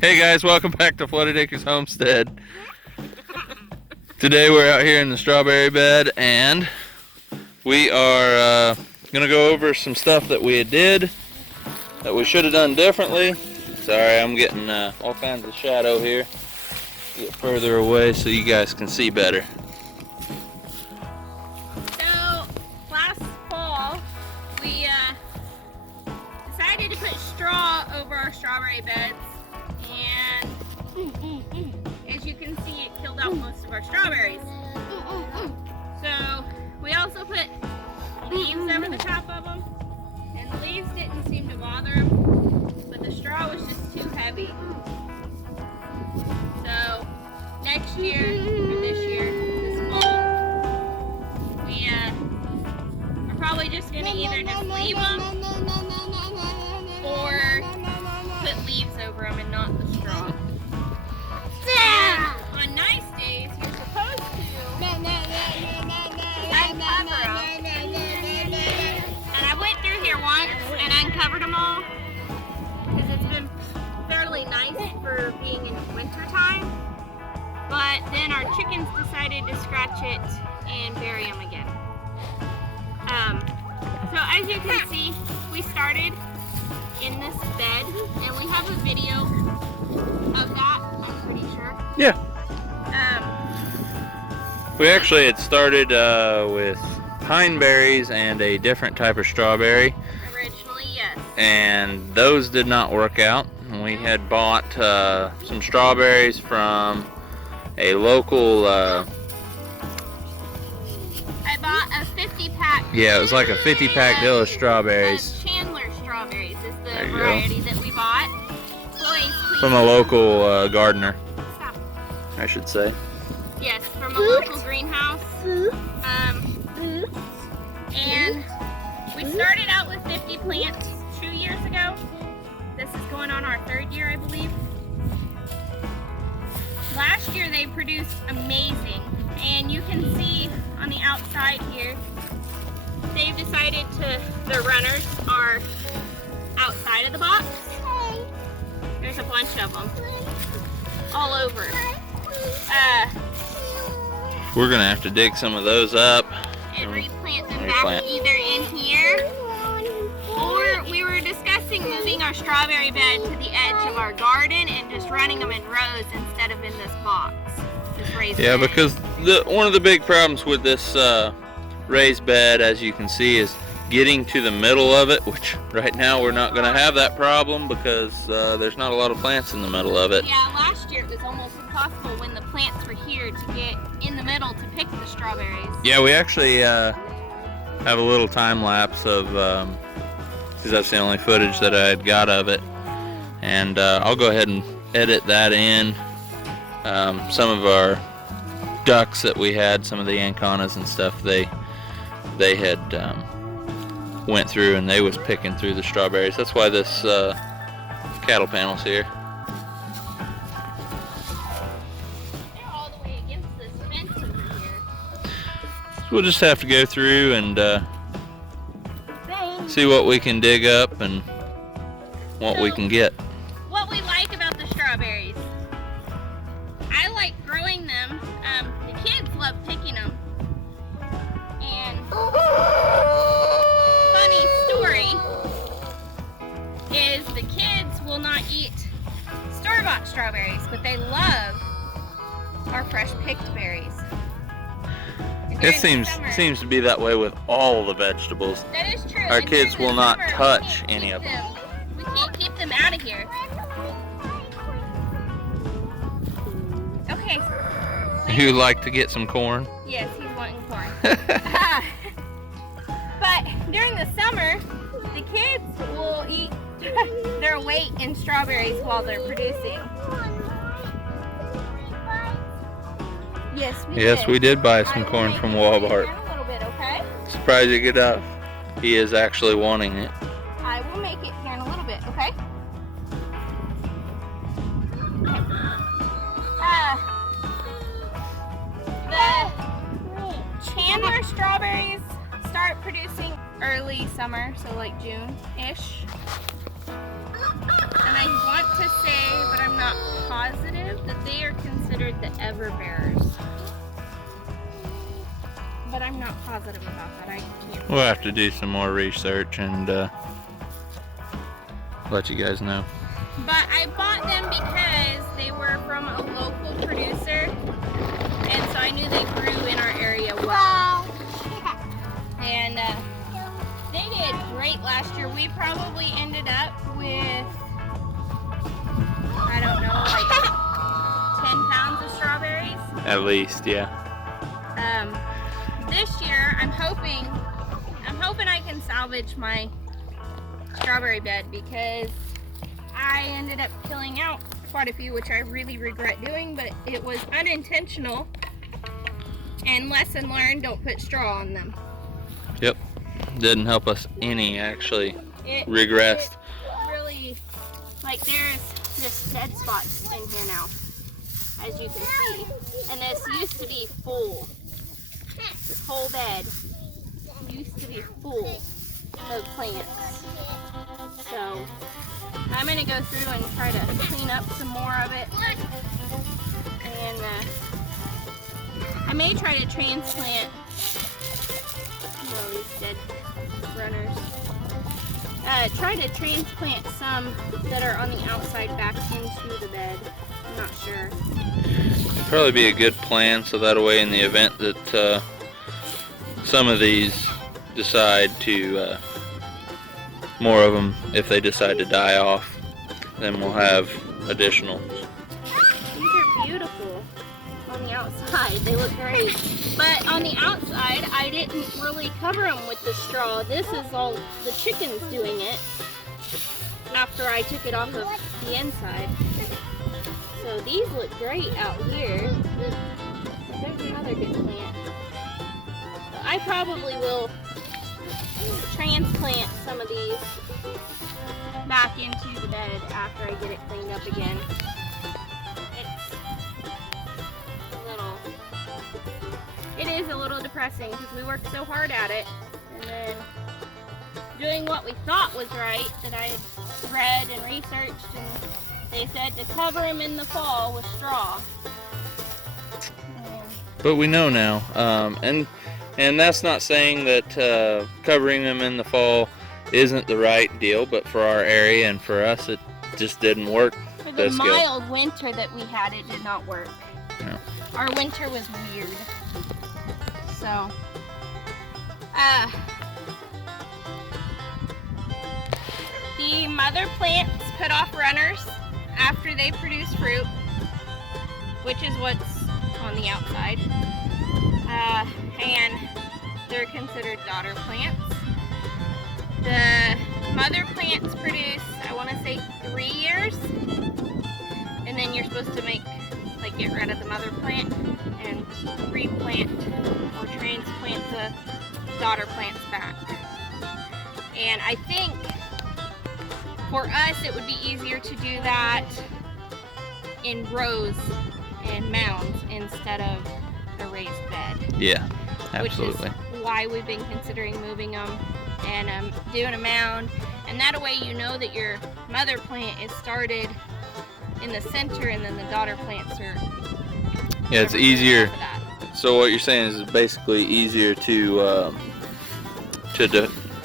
Hey guys, welcome back to Flooded Acres Homestead. Today we're out here in the strawberry bed and we are gonna go over some stuff that we did that we should have done differently. Sorry, I'm getting all kinds of shadow here. Get further away so you guys can see better. So last fall we decided to put straw over our strawberry beds, and as you can see, it killed out most of our strawberries. So we also put leaves over the top of them, and the leaves didn't seem to bother them, but the straw was just too heavy. So next year, or this year, this fall, we are probably just going to either just leave them or put leaves over them and not the straw. And on nice days, you're supposed to uncover them. And I went through here once and uncovered them all because it's been fairly nice for being in winter time. But then our chickens decided to scratch it and bury them again. So as you can see, we started in this bed, and we have a video of that, I'm pretty sure. Yeah. We actually had started with pine berries and a different type of strawberry. Originally, yes. And those did not work out. We had bought some strawberries from a local I bought a 50-pack. yeah, it was like a 50-pack deal of strawberries Chandler strawberries is the There you variety that we bought. Boys, please from a local gardener, stop. I should say. Yes, from a local greenhouse. And we started out with 50 plants 2 years ago. This is going on our 3rd year, I believe. Last year they produced amazing, and you can see on the outside here, they've decided the runners are outside of the box. There's a bunch of them all over. We're gonna have to dig some of those up And replant them Replant. back either in here, or we were discussing moving our strawberry bed to the edge of our garden and just running them in rows instead of in this box. This raised Yeah, bed. because one of the big problems with this raised bed, as you can see, is getting to the middle of it, which right now we're not going to have that problem because there's not a lot of plants in the middle of it. Yeah, last year it was almost impossible when the plants were here to get in the middle to pick the strawberries. Yeah, we actually have a little time lapse of, because that's the only footage that I had got of it, and I'll go ahead and edit that in. Some of our ducks that we had, some of the anconas and stuff, they had went through and they was picking through the strawberries. That's why this cattle panel's here. They're all the way against this fence over here. So we'll just have to go through and see what we can dig up and what we can get. What we like about the strawberries, I like growing them. The kids love picking them. And funny story is the kids will not eat store-bought strawberries, but they love our fresh picked berries. And It during the seems summer- to be that way with all the vegetables. That is true. Our And kids during will the not summer, we touch can't any keep of them. We can't keep them out of here. Okay. You like to get some corn? Yes, he's wanting corn. But during the summer, the kids will eat their weight in strawberries while they're producing. Yes, We did buy some corn from Walmart. A little bit, okay? Surprised enough, he is actually wanting it. I will make it here in a little bit, okay? The Chandler strawberries start producing early summer, so like June-ish. And considered the Everbearers. But I'm not positive about that. I can't. We'll have to do some more research and let you guys know. But I bought them because they were from a local producer, and so I knew they grew in our area well. And they did great last year. We probably ended up with, I don't know, like 10 pounds of strawberries. At least, yeah. This year, I'm hoping I can salvage my strawberry bed because I ended up killing out quite a few, which I really regret doing, but it was unintentional. And lesson learned, don't put straw on them. Yep. Didn't help us any, actually. Regressed. It really, like there's just dead spots in here now, as you can see. And this used to be full. This whole bed used to be full of plants. So I'm going to go through and try to clean up some more of it. And I may try to transplant these dead runners. Try to transplant some that are on the outside back into the bed. I'm not sure. Probably be a good plan, so that way in the event that some of these decide to, more of them, if they decide to die off, then we'll have additional. These are beautiful on the outside. They look great. But on the outside, I didn't really cover them with the straw. This is all the chickens doing it after I took it off of the inside. So these look great out here. There's another good plant. So I probably will transplant some of these back into the bed after I get it cleaned up again. It is a little depressing because we worked so hard at it, and then doing what we thought was right that I had read and researched, and they said to cover them in the fall with straw. But we know now, and that's not saying that covering them in the fall isn't the right deal, but for our area and for us, it just didn't work. For the mild winter that we had, it did not work. No. Our winter was weird. So, the mother plants put off runners after they produce fruit, which is what's on the outside, and they're considered daughter plants. The mother plants produce, I want to say 3 years, and then you're supposed to get rid of the mother plant and replant or transplant the daughter plants back. And I think for us it would be easier to do that in rows and mounds instead of a raised bed. Yeah, absolutely. Which is why we've been considering moving them and doing a mound. And that way you know that your mother plant is started in the center, and then the daughter plants are. Yeah, it's easier. So what you're saying is it's basically easier to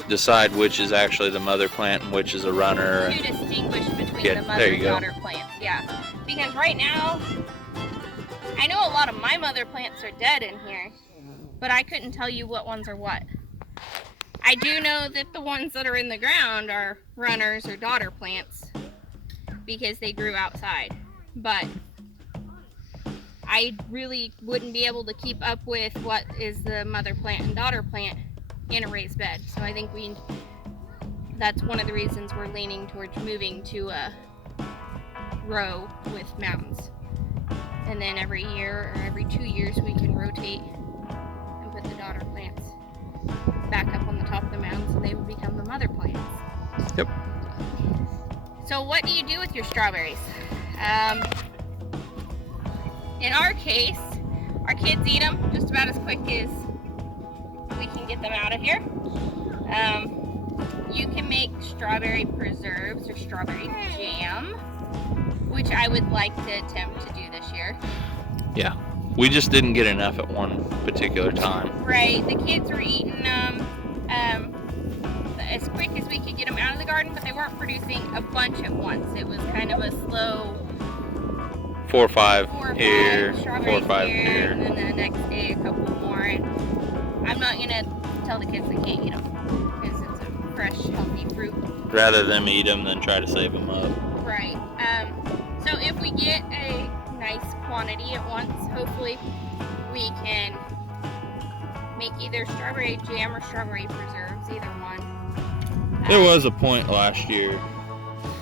decide which is actually the mother plant and which is a runner. To distinguish between the mother and daughter plants, yeah. Because right now, I know a lot of my mother plants are dead in here, but I couldn't tell you what ones are what. I do know that the ones that are in the ground are runners or daughter plants, because they grew outside, but I really wouldn't be able to keep up with what is the mother plant and daughter plant in a raised bed. So I think that's one of the reasons we're leaning towards moving to a row with mounds, and then every year or every 2 years we can rotate and put the daughter plants back up on the top of the mounds, and they would become the mother plants. Yep. So what do you do with your strawberries? In our case, our kids eat them just about as quick as we can get them out of here. You can make strawberry preserves or strawberry jam, which I would like to attempt to do this year. Yeah, we just didn't get enough at one particular time. Right, the kids were eating them as quick as we could get them out of the garden, but they weren't producing a bunch at once. It was kind of a slow 4 or 5 4 or here, 5 4 or strawberries 5 here, here. and then the next day a couple more. And I'm not gonna tell the kids they can't eat them because it's a fresh, healthy fruit. Rather them eat them than try to save them up. Right. So if we get a nice quantity at once, hopefully we can make either strawberry jam or strawberry preserves, either one. There was a point last year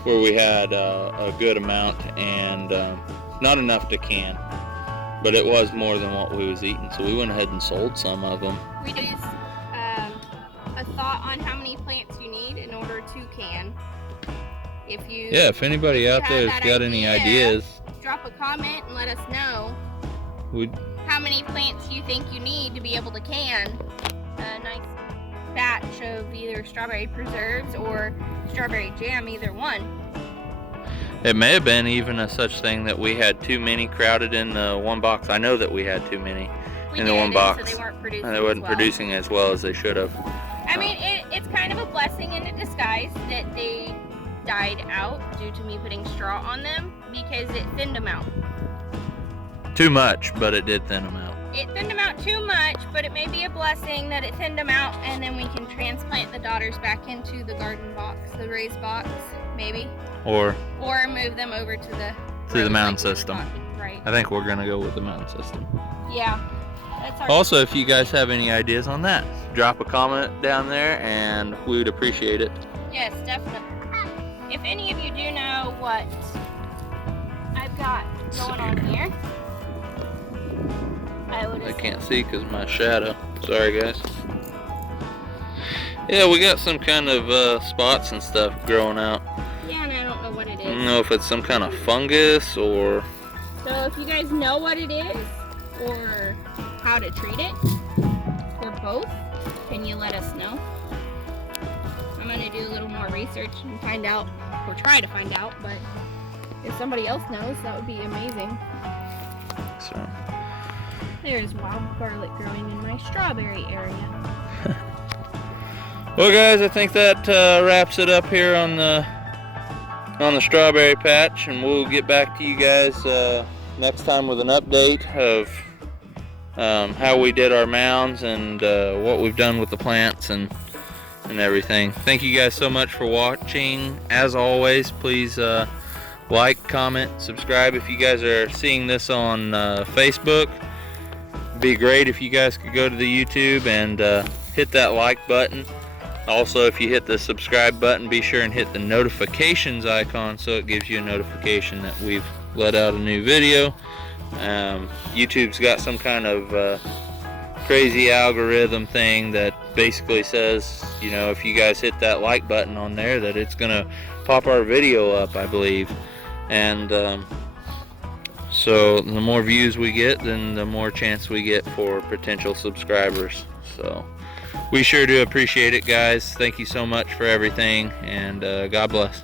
where we had a good amount and not enough to can, but it was more than what we was eating, so we went ahead and sold some of them. We did a thought on how many plants you need in order to can. If anybody out there has got any ideas, drop a comment and let us know how many plants you think you need to be able to can a nice batch of either strawberry preserves or strawberry jam, either one. it may have been even a such thing that we had too many crowded in the one box. I know that we had too many in the one box, so they weren't producing and they weren't as well. producing as well as they should have. I mean, it's kind of a blessing in a disguise that they died out due to me putting straw on them, because it thinned them out. Too much, but it did thin them out. It thinned them out too much, but it may be a blessing that it thinned them out, and then we can transplant the daughters back into the garden box, the raised box, maybe. Or move them over to the mound like we were system. talking, right. I think we're gonna go with the mound system. Yeah. That's our Also, if you guys have any ideas on that, drop a comment down there and we would appreciate it. Yes, definitely. If any of you do know what I've got going on here, I can't see because of my shadow. Sorry, guys. Yeah, we got some kind of spots and stuff growing out. Yeah, and I don't know what it I is. don't know if it's some kind of fungus or... So if you guys know what it is, or how to treat it, or both, can you let us know? I'm going to do a little more research and find out, or try to find out, but if somebody else knows, that would be amazing. So, There's wild garlic growing in my strawberry area. well, guys, I think that wraps it up here on the strawberry patch, and we'll get back to you guys next time with an update of how we did our mounds and what we've done with the plants and everything. Thank you guys so much for watching. As always, please like, comment, subscribe. If you guys are seeing this on Facebook, it'd be great if you guys could go to the YouTube and hit that like button. Also, if you hit the subscribe button, be sure and hit the notifications icon so it gives you a notification that we've let out a new video. YouTube's got some kind of crazy algorithm thing that basically says, you know, if you guys hit that like button on there, that it's gonna pop our video up, I believe. And so the more views we get, then the more chance we get for potential subscribers. So we sure do appreciate it, guys. Thank you so much for everything, and God bless.